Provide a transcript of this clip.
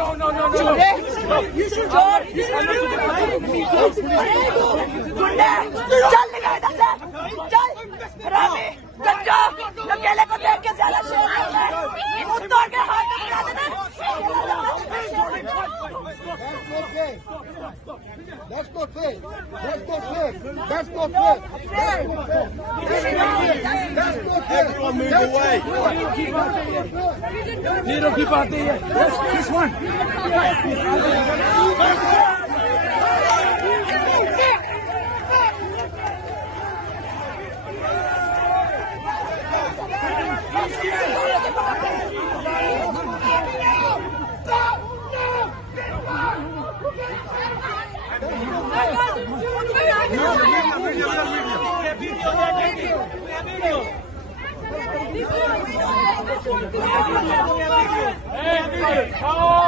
You should चोर गुंडे चल निकल इधर से चल हरामी गंजा अकेले को देख के ज्यादा शेर मुंह तोड़ के हाथ में पकड़ा देना That's not fair. That's not fair. That's not fair. That's not fair. That's not fair. Everyone move away. Little keep out there. Yes, this one. Hey,